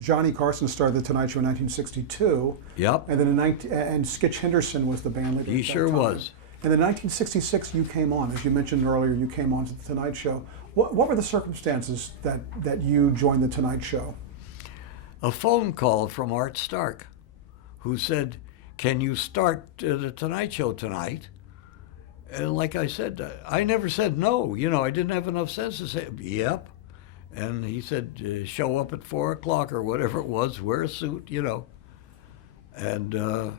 Johnny Carson started The Tonight Show in 1962, Yep, and then and Skitch Henderson was the band leader he at that sure time. was. And in 1966, you came on, as you mentioned earlier, you came on to The Tonight Show. What were the circumstances that you joined The Tonight Show? A phone call from Art Stark, who said, "Can you start the Tonight Show tonight?" And like I said, I never said no. I didn't have enough sense to say, "Yep." And he said, "Show up at 4 o'clock or whatever it was. Wear a suit." And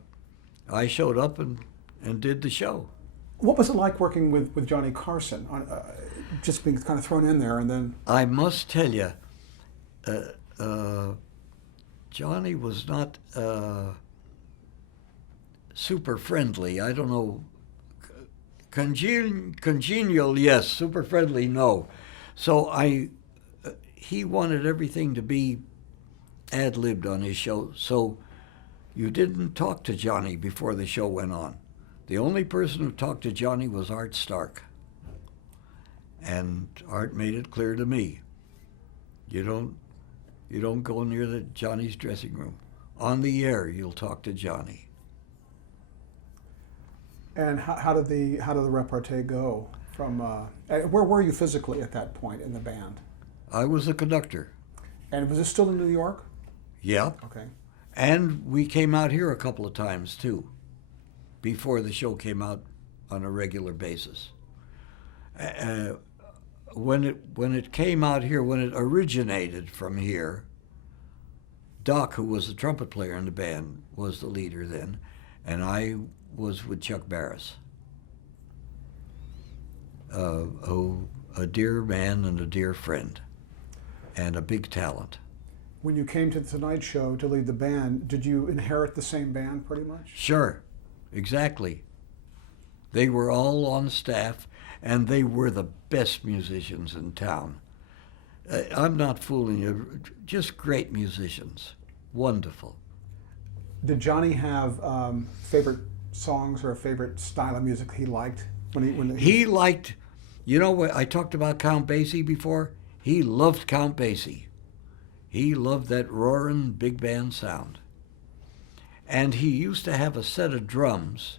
I showed up and did the show. What was it like working with Johnny Carson? Just being kind of thrown in there, and then I must tell you, Johnny was not super friendly. I don't know. Congenial, yes. Super friendly, no. So he wanted everything to be ad-libbed on his show. So you didn't talk to Johnny before the show went on. The only person who talked to Johnny was Art Stark. And Art made it clear to me, you don't go near Johnny's dressing room. On the air, you'll talk to Johnny. and how did the repartee go? From where were you physically at that point in the band? I was a conductor. And was it still in New York? Yeah. Okay. And we came out here a couple of times, too, before the show came out on a regular basis. When it came out here, when it originated from here, Doc, who was the trumpet player in the band, was the leader then, and I was with Chuck Barris, a dear man and a dear friend, and a big talent. When you came to the Tonight Show to lead the band, did you inherit the same band pretty much? Sure, exactly. They were all on staff, and they were the best musicians in town. I'm not fooling you, just great musicians. Wonderful. Did Johnny have favorite songs or a favorite style of music he liked? He liked, what I talked about Count Basie before? He loved Count Basie. He loved that roaring big band sound. And he used to have a set of drums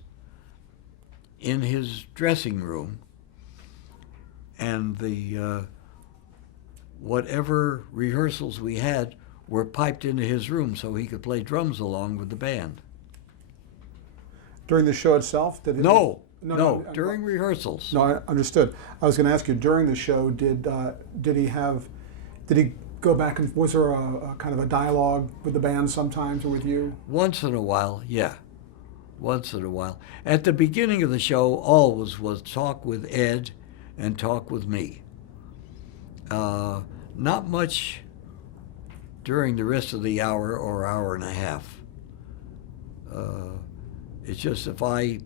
in his dressing room, and the whatever rehearsals we had were piped into his room so he could play drums along with the band. During the show itself? No, during rehearsals. No, I understood. I was going to ask you, during the show, did he go back and, was there a kind of a dialogue with the band sometimes or with you? Once in a while, yeah. Once in a while. At the beginning of the show, always was talk with Ed and talk with me. Not much during the rest of the hour or hour and a half. It's just if I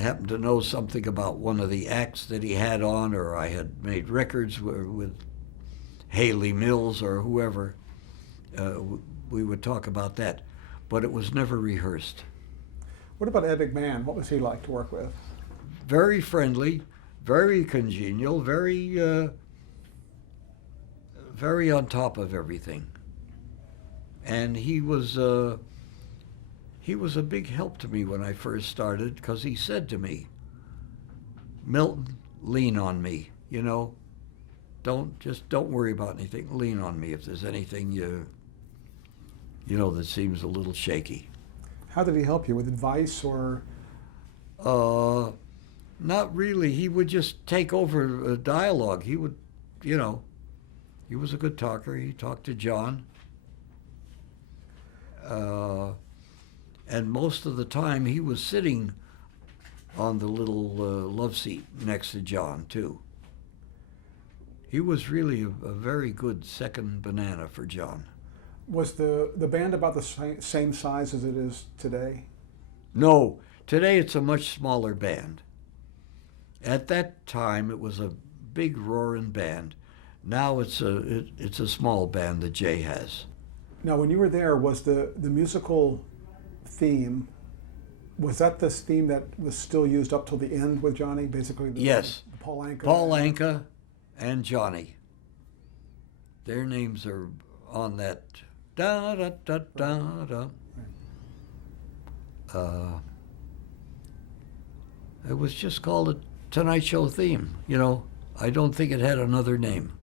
happen to know something about one of the acts that he had on, or I had made records with Haley Mills or whoever, we would talk about that. But it was never rehearsed. What about Ed McMahon? What was he like to work with? Very friendly, very congenial, very on top of everything. And he was a big help to me when I first started, because he said to me, "Milton, lean on me, Don't worry about anything. Lean on me if there's anything that seems a little shaky." How did he help you, with advice or? Not really. He would just take over a dialogue. He would, he was a good talker. He talked to John. And most of the time he was sitting on the little love seat next to John, too. He was really a very good second banana for John. Was the band about the same size as it is today? No, today it's a much smaller band. At that time, it was a big roaring band. Now it's a small band that Jay has. Now, when you were there, was the musical theme, was that this theme that was still used up till the end with Johnny, basically? Yes. The Paul Anka. Paul Anka and Johnny. Their names are on that da da da da da. It was just called a Tonight Show theme. You know, I don't think it had another name.